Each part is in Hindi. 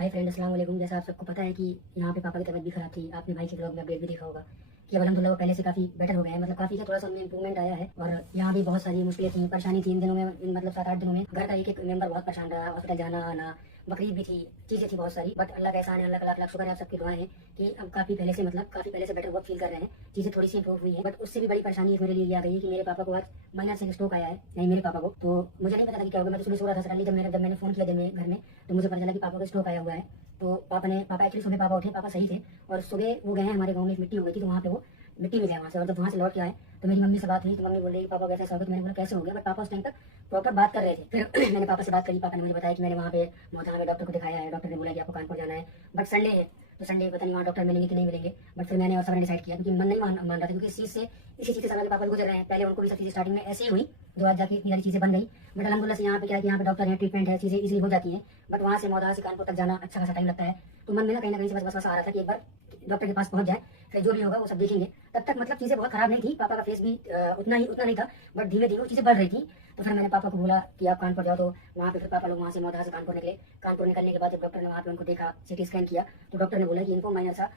हाय फ्रेंड, अस्सलाम वालेकुम। जैसा आप सबको पता है कि यहाँ पे पापा की तबीयत भी खराब थी। आपने भाई के ब्लॉग में अपडेट भी देखा होगा कि अब अल्हम्दुलिल्लाह वो पहले से काफ़ी बेटर हो गए हैं। मतलब काफ़ी थोड़ा सा उनमें इंप्रूवमेंट आया है। और यहाँ भी बहुत सारी मुश्किलें थी, परेशानी थी इन दिनों में। मतलब 7-8 दिनों में घर का एक मेंबर बहुत परेशान रहा। हॉस्पिटल जाना आना, बकरीद भी थी, चीज़ें थी बहुत सारी। बट अल्लाह का एहसान है, अल्लाह का लाख लाख शुक्र है, आप सबकी दुआएं हैं कि अब काफ़ी पहले से बेटर वर्क फील कर रहे हैं। चीज़ें थोड़ी सी इंप्रूव हुई है। बट उससे भी बड़ी परेशानी मेरे लिए ये आ गई है कि मेरे पापा को आज माइनर से स्ट्रोक आया है। नहीं, मेरे पापा को तो मुझे नहीं पता था कि क्या होगा। मैं तो सुबह सो रहा था सडनली, जब मैंने फ़ोन किया दिन में घर में, तो मुझे पता चला कि पापा को स्ट्रोक आया हुआ है। तो पापा एक्चुअली सुबह पापा उठे, पापा सही थे और सुबह वो गए हैं, हमारे गांव में एक मिट्टी हो गई थी तो वहाँ पे वो मिट्टी मिला वहाँ से। और जब वहाँ से लौट के आए तो मेरी मम्मी से बात हुई तो मम्मी बोल रही कि पापा कैसे ऐसा हो गया। तो मैंने बोला कैसे हो गया, बट पापा उस टाइम तक प्रॉपर बात कर रहे थे। फिर मैंने पापा से बात करी, पापा ने मुझे बताया कि मैंने वहाँ पे मोहल्ला में डॉक्टर को दिखाया है। डॉक्टर ने बोला कि आपको कानपुर जाना है, बट संडे है तो संडे पता नहीं वहाँ डॉक्टर मिलेंगे कि नहीं मिलेंगे। बट फिर मैंने और सबने डिसाइड किया क्योंकि मन नहीं मान रहा था, क्योंकि इसी चीज़ से सारे पापा गुजर रहे हैं। पहले उनको भी सब चीज़ें स्टार्टिंग में ऐसी ही हुई, जो आज जाके इतनी सारी चीज़ें बन गई। बट अलहमदुलिल्लाह से यहाँ पे क्या है कि यहाँ पे डॉक्टर है, ट्रीटमेंट है, चीज़ें इजीली हो जाती हैं। बट वहाँ से मौदा से कानपुर तक जाना अच्छा खासा टाइम लगता है। तो मन में ना कहीं से बस आ रहा था कि एक बार डॉक्टर के पास पहुंच जाए, फिर जो भी होगा वो सब देखेंगे। तब तक मतलब चीज़ें बहुत खराब नहीं थी, पापा का फेस भी उतना नहीं था, बट धीरे धीरे वो चीज़ें बढ़ रही थी। तो फिर मैंने पापा को बोला कि आप कानपुर जाओ। तो वहाँ पे फिर पापा लोग वहाँ से मौदा से कानपुर निकले। कानपुर निकलने के बाद जब डॉक्टर ने वहाँ पे उनको देखा, सिटी स्कैन किया, तो डॉक्टर ने बोला कि इनको माइनर सा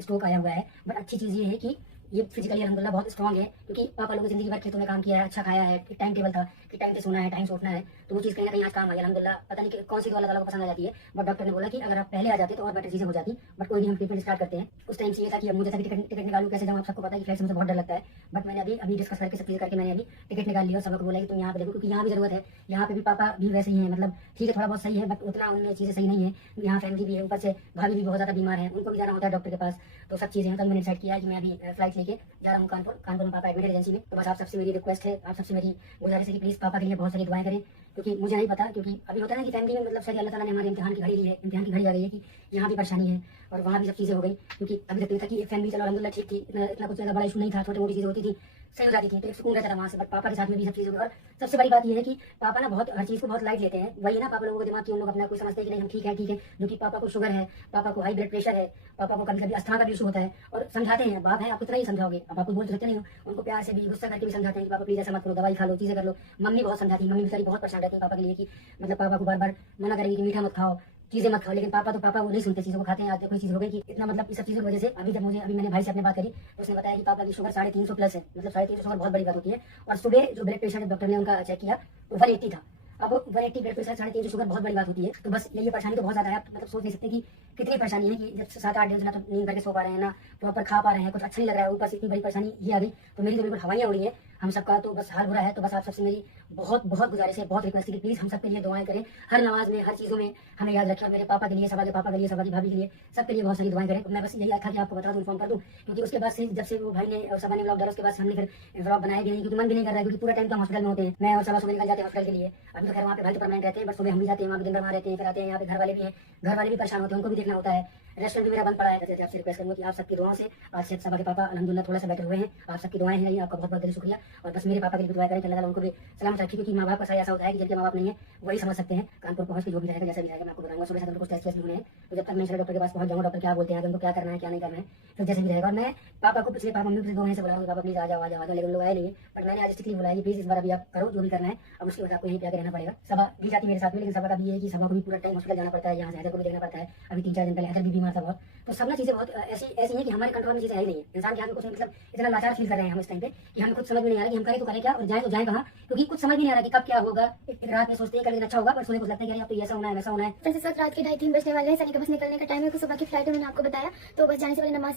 स्ट्रोक आया हुआ है। बट अच्छी चीज़ ये है कि ये फिजिकली अल्हम्दुलिल्लाह बहुत स्ट्रॉन्ग है, क्योंकि पापा लोगों की जिंदगी भर खेतों में काम किया है, अच्छा खाया है, टाइम टेबल था कि टाइम पे सोना है, टाइम से उठना है। तो वो चीज़ कहीं ना कहीं आज काम आई अल्हम्दुलिल्लाह। पता नहीं कौन सी अल्लाह ताला को पसंद आ जाती है। बट डॉक्टर ने बोला कि अगर आप पहले आ जाते तो और बेटर चीज़ें हो जाती। बट कोई नहीं, हम ट्रीटमेंट स्टार्ट करते हैं। उस टाइम से ये था कि अब मुझे टिकट निकालूं कैसे जाऊँ। आप सबको पता है कि फ्लाइट से मुझे बहुत डर लगता है। बट मैंने अभी डिस्कस करके सब चीज़ें करके मैंने अभी टिकट निकाल लिया और सब लोग बोला कि तुम यहाँ पे देखो, क्योंकि यहाँ भी जरूरत है। यहाँ पे भी पापा भी वैसे ही हैं, मतलब ठीक है थोड़ा बहुत सही है, बट उतना उनमें चीज़ें सही नहीं है। यहाँ फैमिली भी है, ऊपर से भाभी भी बहुत ज़्यादा बीमार है, उनको भी जाना होता है डॉक्टर के पास। तो सब चीज़ें हैं। तब मैंने डिसाइड किया कि मैं अभी फ्लाइट लेके जा रहा हूँ कानपुर में पापा एडमिटेड एजेंसी में। तो बस आप सबसे मेरी रिक्वेस्ट है, आप सबसे मेरी गुजारिश है कि प्लीज़ पापा के लिए बहुत सारी दुआएं करें। क्योंकि मुझे नहीं पता, क्योंकि अभी होता है ना कि फैमिली में मतलब शायद अल्लाह ताला ने हमारे इम्तिहान की घड़ी ली है, इम्तिहान की घड़ी आ गई है कि यहाँ भी परेशानी है और वहाँ भी सब चीज़ें हो गई। क्योंकि अभी तक ये था कि फैमिली चलो अल्हम्दुलिल्लाह ठीक थी, इतना कुछ ज़्यादा बड़ा इशू नहीं था, छोटी मोटी चीज़ें होती थी, सही हो जाती थी, तो एक सुकून रहता था वहाँ से। बट पापा के साथ में भी सब चीज़ें हुई। और सबसे बड़ी बात यह है कि पापा ना बहुत हर चीज़ को बहुत लाइट लेते हैं। वही ना पापा लोगों के दिमाग की उन लोग अपना कोई समझते हैं कि नहीं हम ठीक है। जो कि पापा को शुगर है, पापा को हाई ब्लड प्रेशर है, पापा को कभी कभी अस्थमा का भी इशू होता है। और समझाते हैं, बाप है, आप कितना ही समझाओगे, अब आपको बोल सकते नहीं हो। उनको प्यार से भी, गुस्सा करके भी समझाते हैं कि पापा प्लीज ऐसा मत करो, दवाई खा लो, चीज़ें कर लो। मम्मी बहुत समझाती, मम्मी बेचारी बहुत परेशान रहती है पापा के लिए कि मतलब पापा को बार बार मना करेंगे कि मीठा मत खाओ, चीज़ें मत खाओ। लेकिन पापा वो नहीं सुनते, चीज़ों को खाते हैं। आज देखो चीज़ हो गई कि इतना मतलब इस सब चीज़ों की वजह से अभी मैंने भाई से अपने बात करी तो उसने बताया कि पापा की शुगर 350 प्लस है। मतलब 350 शुगर बहुत बड़ी बात होती है। और सुबह जो ब्लड प्रेशर डॉक्टर ने उनका चेक किया तो 180 था। अब 180 ब्लड प्रेशर, 350 शुगर बहुत बड़ी बात होती है। तो बस ये परेशानी तो बहुत ज़्यादा है। आप मतलब सोच नहीं सकते कि कितनी परेशानी है कि जब 7-8 दिन से ना तो नींद करके सो पा रहे हैं, ना प्रॉपर खा पा रहे हैं, कुछ अच्छा नहीं लग रहा है। ऊपर से इतनी बड़ी परेशानी ये आ गई तो मेरी तो बिल्कुल हवाइयाँ उड़ी हैं हम सबका। तो बस हाल बुरा है। तो बस आप सबसे मेरी बहुत बहुत गुजारिश है, बहुत रिक्वेस्ट है कि प्लीज़ हम सबके लिए दुआएं करें। हर नमाज में, हर चीज़ों में हमें याद रखें। और मेरे पापा के लिए, सबा के पापा के लिए, सबा की भाभी के लिए, सबके लिए बहुत सारी दुआएं करें। तो मैं बस यही आखा कि आपको बता दूँ, इन्फॉर्म कर दूँ, क्योंकि उसके बाद से जब से वो भाई ने और सबा ने व्लॉग डाला उसके बाद से हमने फिर व्लॉग बनाया भी नहीं, क्योंकि मन भी नहीं कर रहा है। क्योंकि पूरा टाइम तो हॉस्पिटल में होते हैं, मैं और सबा सुबह निकल जाते हैं हॉस्पिटल के लिए। अभी तो खैर वहाँ पे भाई तो परमानेंट रहते हैं, बट सुबह हम भी जाते हैं, वहाँ पे दिन भर वहाँ रहते हैं, फिर आते हैं। यहाँ पे घर वाले भी हैं, घर वाले भी परेशान होते हैं, उनको भी देखना होता है। रेस्टोरेंट भी मेरा बंद पड़ा है। जैसे आपसे रिक्वेस्ट करूँगा कि आप सबकी दुआओं से आज से सबा के पापा अल्हम्दुलिल्लाह थोड़ा सा बेटर हुए हैं। आप सबकी दुआएं हैं, आपका बहुत बहुत दिल शुक्रिया। और बस मेरे पापा के लिए दुआ करें कि अल्लाह ताला उनको भी सलामत रखे, क्योंकि माँ बाप का सही ऐसा होता है कि जिनके माँ बाप नहीं है वही समझ सकते हैं। कानपुर पहुँच के जो भी रहेगा, जैसा भी रहेगा, मैं आपको बताऊंगा। सुबह साथ कुछ टेस्ट होने हैं, तो जब तक मैं डॉक्टर के पास पहुँच जाऊँगा, डॉक्टर क्या बोलते हैं, उनको क्या करना है क्या नहीं करना है, फिर जैसे भी रहेगा। और मैं पापा को पिछले मम्मी से 2 महीने से बोला पापा प्लीज आ जाओ, लेकिन लोग आए नहीं। बट मैंने आज स्ट्रिक्टली बुलाया कि प्लीज इस बार अभी आप करो जो भी करना है। अब उसके बाद आपको यहीं पे आके रहना पड़ेगा। सबा भी जाती मेरे साथ में, लेकिन सबा का भी है कि सबा को भी पूरा टाइम हॉस्पिटल जाना पड़ता है, यहाँ से हैदर को भी देखना पड़ता है। अभी 3-4 दिन पहले हैदर भी बीमार था बहुत। तो सब ना चीज़ें बहुत ऐसी हैं कि हमारे कंट्रोल में चीज़ें है ही नहीं है। इंसान के हाथ में कुछ मतलब इतना लाचार फील कर रहे हैं हम इस टाइम पे कि हमें कुछ समझ में नहीं आ रहा कि हम करें तो करें क्या और जाए तो जाए कहाँ, क्योंकि कुछ समझ भी नहीं आ रहा कि कब क्या होगा। एक रात में सोचते हैं कल अच्छा होगा, पर सुबह कुछ लगता है कि अब तो ऐसा होना है वैसा होना है। वैसे इस वक्त रात के 2:30-3 बजने वाले हैं। सनी का बस निकलने का टाइम है, सुबह की फ्लाइट है, मैंने आपको बताया। तो बस जाने से पहले नमाज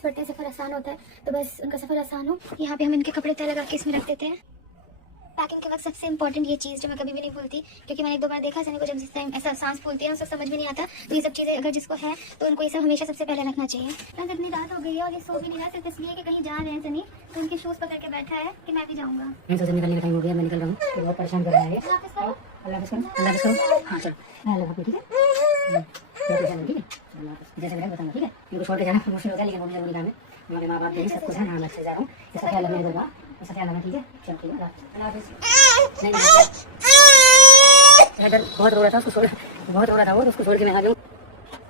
पढ़ते हैं, सफर आसान होता है। तो बस उनका सफर आसान हो। यहाँ पे हम इनके कपड़े तय लगा के इसमें रख देते हैं। पैकिंग के वक्त सबसे इंपॉर्टेंट ये चीज़ जो मैं कभी भी नहीं भूलती, क्योंकि मैंने 1-2 बार देखा सनी को जब जिस टाइम ऐसा सांस फूलती है उसको समझ में नहीं आता। तो ये सब चीज़ें अगर जिसको है तो उनको ये सब हमेशा सबसे पहले रखना चाहिए। बस इतनी रात हो गई है और ये सो भी नहीं रहा, सिर्फ इसलिए कि कहीं जा रहे हैं सनी, तो उनके शूज़ पकड़ के बैठा है कि मैं भी जाऊँगा। मैं तो निकलने का टाइम हो गया, मैं निकल रहा हूँ। तो बहुत परेशान कर रहा है। अल्लाह हाफ़िज़ करो। हाँ चल, अल्लाह हाफ़िज़, ठीक है, ठीक है, जैसे मैं बताऊँगा, ठीक है। मेरे को छोड़ के जाना मुश्किल होता है, लेकिन वो भी जरूरी काम है। हमारे माँ बाप देंगे सब कुछ है। हाँ मैं अच्छे से जा रहा हूँ, इसका ख्याल रखना है, इसका ख्याल रखना, ठीक है। चलो ठीक है, अल्लाह हाफ़िज़। नहीं, बहुत रो रहा था, उसको छोड़, बहुत रो रहा था वो, तो उसको छोड़ के मैं आ गया हूँ।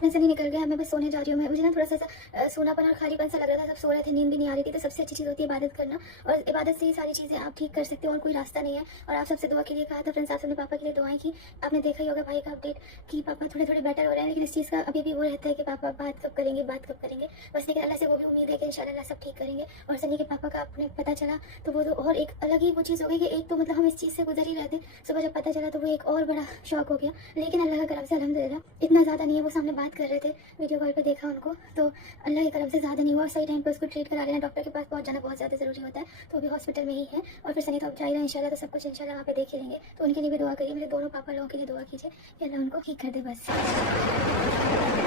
मैं सनी निकल गया, मैं बस सोने जा रही हूँ। मुझे ना थोड़ा सा सोनापन और खालीपन सा लग रहा था, सब सो रहे थे, नींद भी नहीं आ रही थी। तो सबसे अच्छी चीज़ होती है इबादत करना, और इबादत से ही सारी चीज़ें आप ठीक कर सकते हो और कोई रास्ता नहीं है। और आप सबसे दुआ के लिए कहा था फ्रेंड्स, आप सबने पापा के लिए दुआएं की। आपने देखा ही होगा भाई का अपडेट कि पापा थोड़े थोड़े बेटर हो रहे हैं, लेकिन इस चीज़ का अभी भी वो रहता है कि पापा बात कब करेंगे, बात कब करेंगे। बस लेकिन अल्लाह से वो भी उम्मीद है कि इंशाल्लाह अल्लाह सब ठीक करेंगे। और सनी के पापा का अपने पता चला तो वो तो और एक अलग ही वो चीज़ हो गई कि एक तो मतलब हम इस चीज़ से गुजर ही रहते, सुबह जब पता चला तो वो एक और बड़ा शौक हो गया। लेकिन अल्लाह के करम से अल्हम्दुलिल्लाह इतना ज़्यादा नहीं है। वो सामने बात कर रहे थे, वीडियो कॉल पे देखा उनको, तो अल्लाह की करम से ज़्यादा नहीं हुआ। सही टाइम पे उसको ट्रीट करा लेना, डॉक्टर के पास पहुंच जाना बहुत ज़्यादा ज़रूरी होता है। तो अभी हॉस्पिटल में ही है और फिर सनी तो अब जाएगा इंशाल्लाह, तो सब कुछ इंशाल्लाह वहाँ पे देख ही लेंगे। तो उनके लिए भी दुआ करिए, मेरे दोनों पापा लोगों के लिए दुआ कीजिए कि अल्लाह उनको ठीक कर दे बस।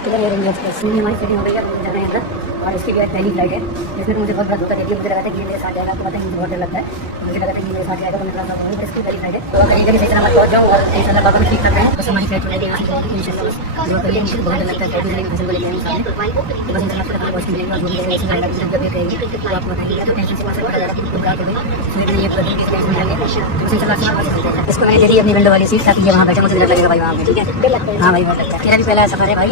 हमारी सेटिंग हो गई है, हम जा रहे हैं अंदर। और इसकी भी आज पहली फ्लाइट है, जिसमें मुझे बहुत बड़ा धोखा दे दिया। मुझे लगा था कि ये मेरे साथ जाएगा, तो पता नहीं मुझे बहुत डर लगता है। मुझे लगा था कि मेरे साथ जाएगा तो मैं थोड़ा सा बहुत इसकी पहली फ्लाइट है। तो कहीं कहीं सही सलामत पहुंच जाऊँ और इंशाल्लाह पापा भी ठीक कर रहे हैं। बस हमारी फ्लाइट चलेगी इंशाल्लाह। जो करिए मुझे बहुत डर लगता है, फ्लाइट में फसल को लेके आऊँ सामने, तो बस इंशाल्लाह फिर पहुँच मिलेंगे और जो भी रहेगा जब भी रहेगी तो आपको बताइए। तो टेंशन से पता चला कि खुद रात हो गई, इसलिए ये पूरा दिन की टेंशन मिलेंगे। तो इंशाल्लाह इसको मैंने दे दी अपनी विंडो वाली सीट, ताकि ये वहाँ बैठे, मुझे डर लगेगा भाई वहाँ पे, ठीक है। हाँ भाई बहुत लगता है, तेरा भी पहला सफर है भाई।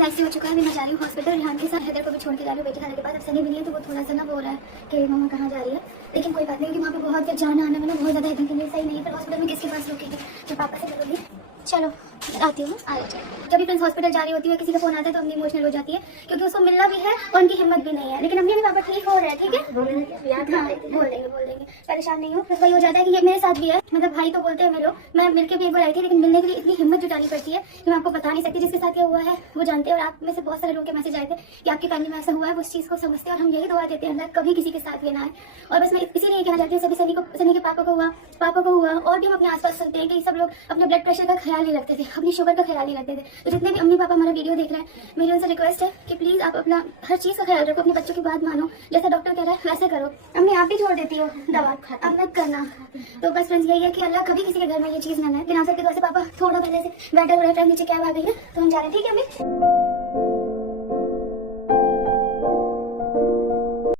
ऐसे हो चुका है, मैं जा रही हूँ हॉस्पिटल, रिहान के साथ हैदर को भी छोड़ के जा रही हूँ बेटी खाने के बाद। अब सनी भी नहीं है तो वो थोड़ा सा ना बोल रहा है कि मम्मा कहाँ जा रही है, लेकिन कोई बात नहीं, क्योंकि वहाँ पे बहुत फिर जाना आना में ना बहुत ज़्यादा हैदर के लिए सही नहीं है। फिर हॉस्पिटल में किसके पास रुकेगी, जब पापा से मिलूंगी। चलो आती हूँ, आ जाए। जब भी फ्रेंड्स हॉस्पिटल जा रही होती है, किसी का फोन आता है तो अम्मी इमोशनल हो जाती है, क्योंकि उसको मिलना भी है और उनकी हिम्मत भी नहीं है। लेकिन अम्मी पापा ठीक हो रहे हैं, ठीक है, हाँ बोल देंगे, परेशान नहीं हो। बस वही हो जाता है कि ये मेरे साथ भी है, मतलब भाई तो बोलते हैं मिलो, मैं मिलके भी एक बार आई थी, लेकिन मिलने के लिए इतनी हिम्मत जुटानी पड़ती है कि मैं आपको बता नहीं सकती। जिसके साथ क्या हुआ है वो जानते हैं, और आप में से बहुत सारे लोगों के मैसेज आए थे कि आपकी फैमिली में ऐसा हुआ है, उस चीज़ को समझते हैं। और हम यही दुआ देते हैं अल्लाह कभी किसी के साथ ये ना आए। और बस मैं इसीलिए कहना चाहती हूँ, सभी सनी के पापा को हुआ, और भी हम अपने आसपास सुनते हैं कि सब लोग अपने ब्लड प्रेशर का ख्याल नहीं रखते थे, अपनी शुगर का ख्याल नहीं रखते थे। तो जितने भी अम्मी पापा हमारा वीडियो देख रहे हैं, मेरी उनसे रिक्वेस्ट है कि प्लीज़ आप अपना हर चीज़ का ख्याल रखो, अपने बच्चों की बात मानो, जैसा डॉक्टर कह रहा है वैसे करो। अम्मी आप भी छोड़ देती हो दवा, अब मत करना। तो बस फ्रेंड्स यही है कि अल्लाह कभी किसी के घर में ये चीज़ ना है। बिना सबके दुआ से पापा थोड़ा पहले से बेटर हो रहा है, नीचे कैब आ गई है तो हम जा रहे हैं, ठीक है अम्मी।